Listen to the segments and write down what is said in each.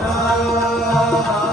الله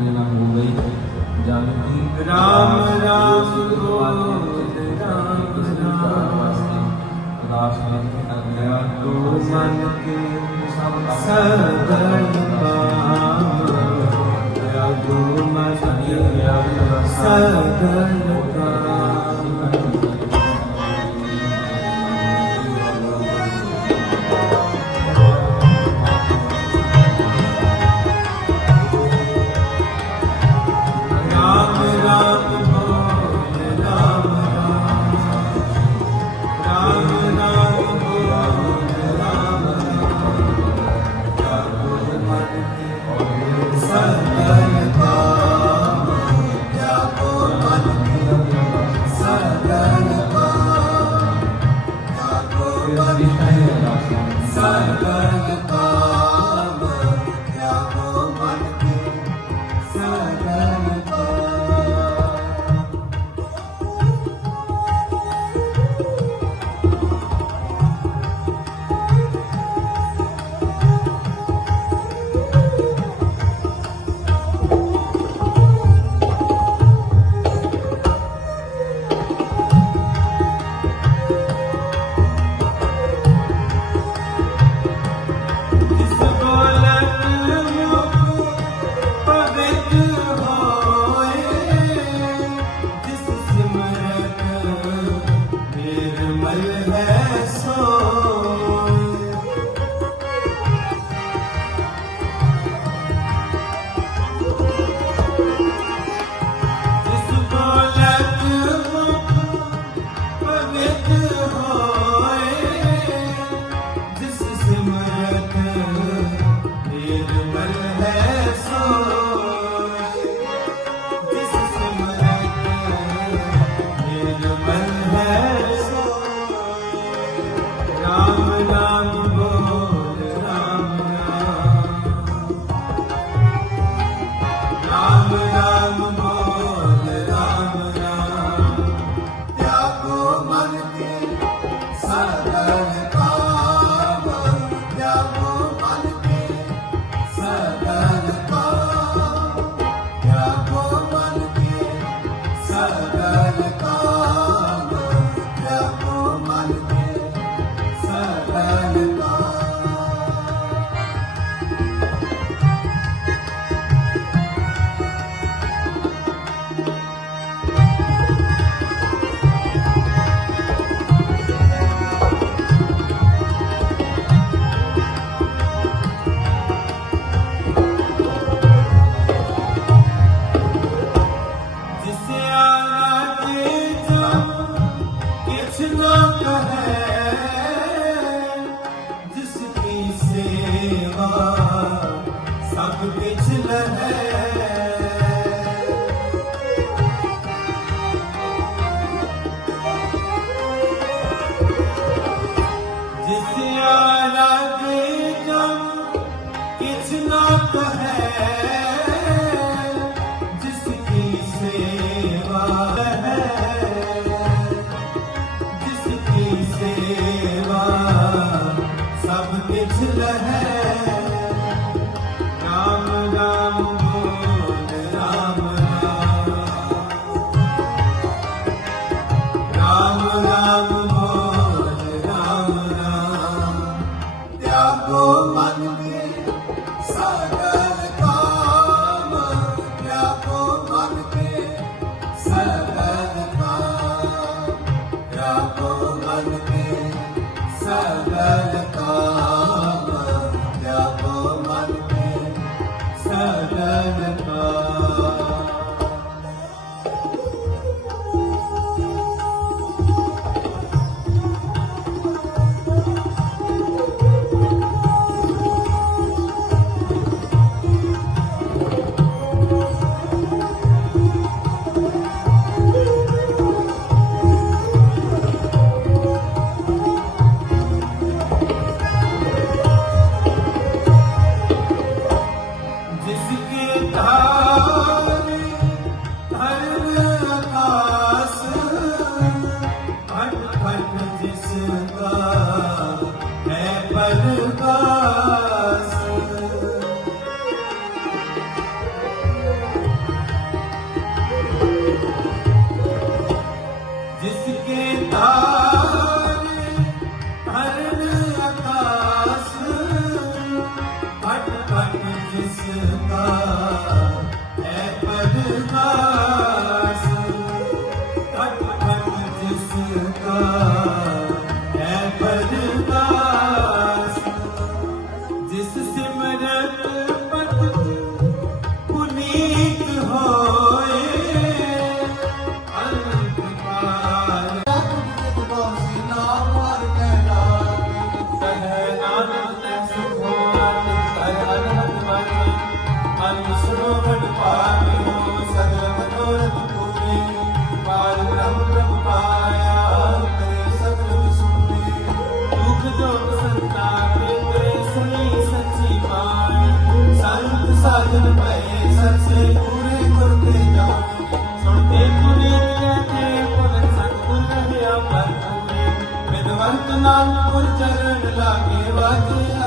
ਆਪਣੇ ਨਾਲ ਹੋ ਗਈ ਜਨ ਕੀ ਰਾਮ ਰਾਮ ਗੋਵਿੰਦ ਰਾਮ ਰਾਮ ਰਾਸ ਨੇ ਅਗਿਆ ਕੋ ਮਨ ਕੇ ਸਭ ਸਰ ਨਾ ਲਾਗੇ ਵਾਜੇ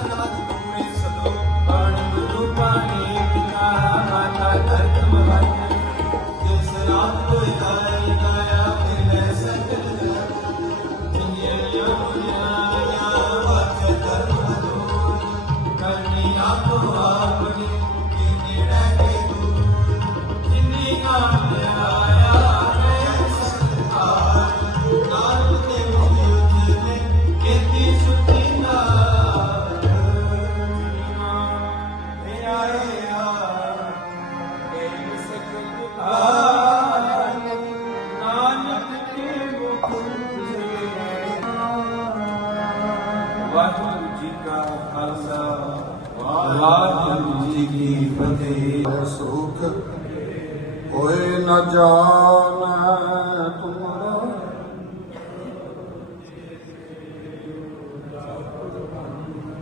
ਜਾਣੈ ਤੁਮਰਾ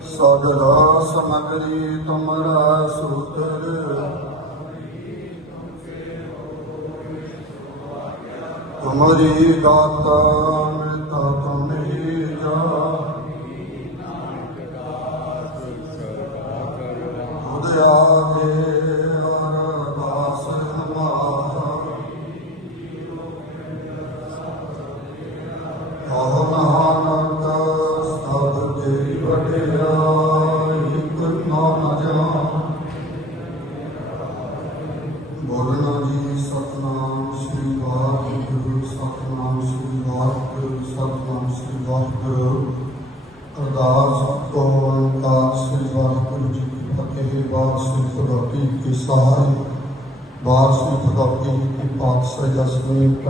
ਸਗਲਾ ਸਮਗਰੀ ਤੁਮਰਾ ਸੂਤਰ। ਤੁਮਰੀ ਦਾਤਾ ਮਿਤਾ ਤੁਮਰੀ ਜਾ। ਤੁਧ ਆਗੇ ਅਰਦਾਸ ਕੋ ਓੰਕਾਰ ਸ੍ਰੀ ਵਾਹਿਗੁਰੂ ਜੀ ਕੀ ਫਤਿਹ ਬਾਦ ਸ੍ਰੀ ਭਗਵਤੀ ਕੀ ਸਹਾਈ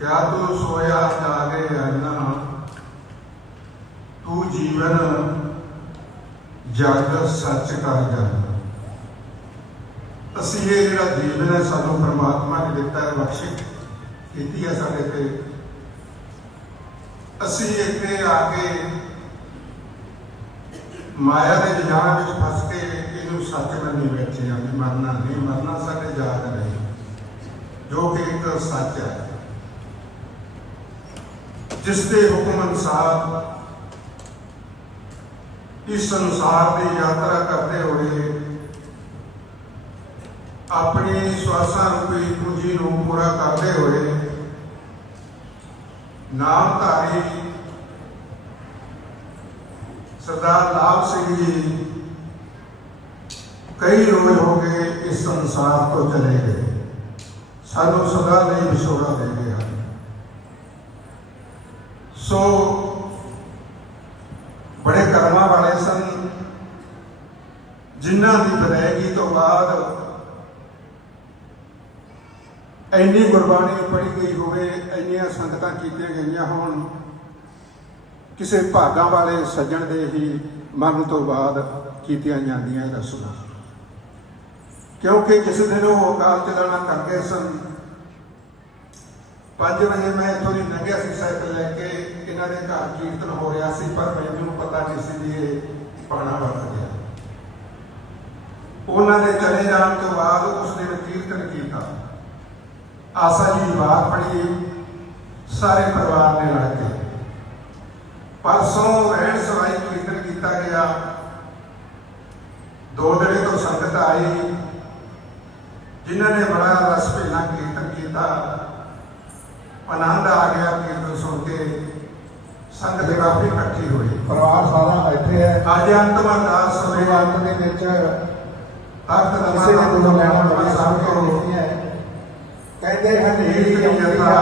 ਕਿਆ ਤੂੰ ਸੋਇਆ ਜਾਗੇ ਅਜਨਾ ਤੂੰ ਜੀਵਨ ਜਗ ਸੱਚ ਕਰ ਜਾਣਾ ਅਸੀਂ ਇਹ ਜਿਹੜਾ ਜੀਵਨ ਹੈ, ਸਾਨੂੰ ਪਰਮਾਤਮਾ ਨੇ ਦਿੱਤਾ ਹੈ ਬਖਸ਼ਿਸ਼ ਕੀਤੀ ਹੈ ਸਾਡੇ ਤੇ। ਅਸੀਂ ਇੱਥੇ ਆ ਕੇ ਮਾਇਆ ਦੇ ਜਹਾਨ ਵਿੱਚ ਫਸ ਕੇ ਇਹਨੂੰ ਸੱਚ ਮੰਨੀ ਬੈਠੇ ਆ ਵੀ ਮਰਨਾ ਨਹੀਂ, ਮਰਨਾ ਸਾਡੇ ਯਾਦ ਨਹੀਂ। ਜੋ ਕਿ ਇੱਕ ਸੱਚ ਹੈ। ਜਿਸ ਦੇ ਹੁਕਮ ਅਨੁਸਾਰ ਇਸ ਸੰਸਾਰ ਦੀ ਯਾਤਰਾ ਕਰਦੇ ਹੋਏ ਆਪਣੀ ਸਵਾਸਾਂ ਰੂਪੀ ਪੂੰਜੀ ਨੂੰ ਪੂਰਾ ਕਰਦੇ ਹੋਏ ਨਾਮਧਾਰੀ ਸਰਦਾਰ ਲਾਭ ਸਿੰਘ ਜੀ ਕਈ ਰੋਜ਼ ਹੋ ਗਏ ਇਸ ਸੰਸਾਰ ਤੋਂ ਚਲੇ ਗਏ। ਸਾਨੂੰ ਸਦਾ ਲਈ ਵਿਛੋੜਾ ਦੇ ਗਿਆ ਸੋ ਬੜੇ ਕਰਮਾਂ ਵਾਲੇ ਸਨ। ਜਿਨ੍ਹਾਂ ਦੀ ਵਿਦਾਇਗੀ ਤੋਂ ਬਾਅਦ ਇੰਨੀ ਗੁਰਬਾਣੀ ਪੜ੍ਹੀ ਗਈ ਹੋਵੇ, ਇੰਨੀਆਂ ਸੰਗਤਾਂ ਕੀਤੀਆਂ ਗਈਆਂ ਹੋਣ, ਕਿਸੇ ਭਾਗਾਂ ਵਾਲੇ ਸੱਜਣ ਦੇ ਹੀ ਮਰਨ ਤੋਂ ਬਾਅਦ ਕੀਤੀਆਂ ਜਾਂਦੀਆਂ ਇਹ ਰਸਮਾਂ। ਕਿਉਂਕਿ ਕਿਸੇ ਦਿਨ ਉਹ ਅਕਾਲ ਚਲਾਣਾ ਕਰ ਗਏ ਸਨ 5 ਵਜੇ ਮੈਂ ਇੱਥੋਂ ਦੀ ਲੰਘਿਆ ਸੀ ਸਾਈਕਲ ਲੈ ਕੇ, ਇਹਨਾਂ ਦੇ ਘਰ ਕੀਰਤਨ ਹੋ ਰਿਹਾ ਸੀ, ਪਰ ਮੈਨੂੰ ਪਤਾ ਨਹੀਂ ਸੀ ਵੀ ਇਹ ਪਾਣਾ ਵਰਤ ਗਿਆ। ਉਹਨਾਂ ਦੇ ਚਲੇ ਜਾਣ ਤੋਂ ਬਾਅਦ ਉਸ ਦਿਨ ਕੀਰਤਨ ਕੀਤਾ। ਆਸਾ ਜੀ ਦੀ ਬਾਤ ਪੜੀ, ਸਾਰੇ ਪਰਿਵਾਰ ਨੇ ਲੜ ਕੇ। ਪਰਸੋਂ ਰਹਿਣ ਸਵਾਈ ਕੀਰਤਨ ਕੀਤਾ ਗਿਆ। ਦੋ ਦਿਨੇ ਤੋਂ ਸੰਗਤ ਆਈ। ਜਿਨ੍ਹਾਂ ਨੇ ਬੜਾ ਰਸ ਭੇਲਾ ਕੀਰਤਨ ਕੀਤਾ। ਆਨੰਦ ਆ ਗਿਆ ਕੀਰਤਨ ਸੁਣ ਕੇ ਸੰਗਤ ਕਾਫੀ ਇਕੱਠੀ ਹੋਈ ਪਰਿਵਾਰ ਸਾਰਾ ਬੈਠੇ ਹੈ। ਅੱਜ ਅੰਤਮ ਅਰਦਾਸ ਸਮੇਂ ਅੰਤ ਦੇ ਵਿੱਚ ਤਖਤ ਕਿਸੇ ਨੇ ਗੁਰੂ ਲੈਣਾ ਸਭ ਤੋਂ ਲਿਖੀ ਹੈ। ਕਹਿੰਦੇ ਹਨ ਇਹ ਜਥਾ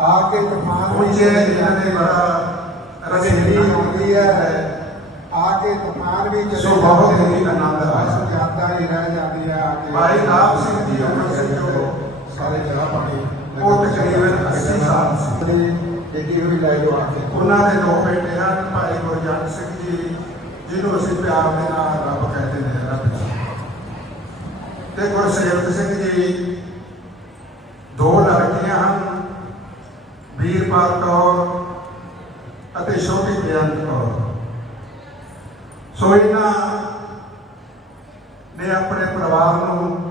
ਆ ਕੇ ਤੂਫਾਨ ਪਹੁੰਚੇ ਜਿਨ੍ਹਾਂ ਨੇ ਬੜਾ ਰਸੇਲੀ ਹੁੰਦੀ ਹੈ। ਆ ਕੇ ਤੂਫਾਨ ਵੀ ਚਲੇ ਸੋ ਬਹੁਤ ਹੀ ਆਨੰਦ। ਬਸ ਯਾਦਾਂ ਹੀ ਰਹਿ ਜਾਂਦੀ ਹੈ ਆ ਕੇ। ਭਾਈ ਲਾਭ ਸਿੰਘ ਜੀ ਅਮਰ ਸਿੰਘ ਜੋ ਸਾਰੇ ਜਗ੍ਹਾ ਪਾਣੀ ਉਹ ਤਕਰੀਬਨ 80 ਸਾਲ ਸੀ। ਜਿਹੜੀ ਹੋਈ ਲੈ ਜੋ ਆ ਕੇ। ਉਹਨਾਂ ਦੇ ਦੋ ਬੇਟੇ ਹਨ ਭਾਈ ਗੁਰਜੰਟ ਸਿੰਘ ਜੀ ਜਿਹਨੂੰ ਅਸੀਂ ਪਿਆਰ ਦੇ ਨਾਲ ਰੱਬ ਕਹਿੰਦੇ ਨੇ ਰੱਬ ਤੇ ਗੁਰਸੇਵਕ ਸਿੰਘ ਜੀ ਦੋ ਲੜਕੀਆਂ ਹਨ ਵੀਰਪਾਲ ਕੌਰ ਅਤੇ ਛੋਟੀ ਬੇਅੰਤ ਕੌਰ। ਸੋ ਇਹਨਾਂ ਨੇ ਆਪਣੇ ਪਰਿਵਾਰ ਨੂੰ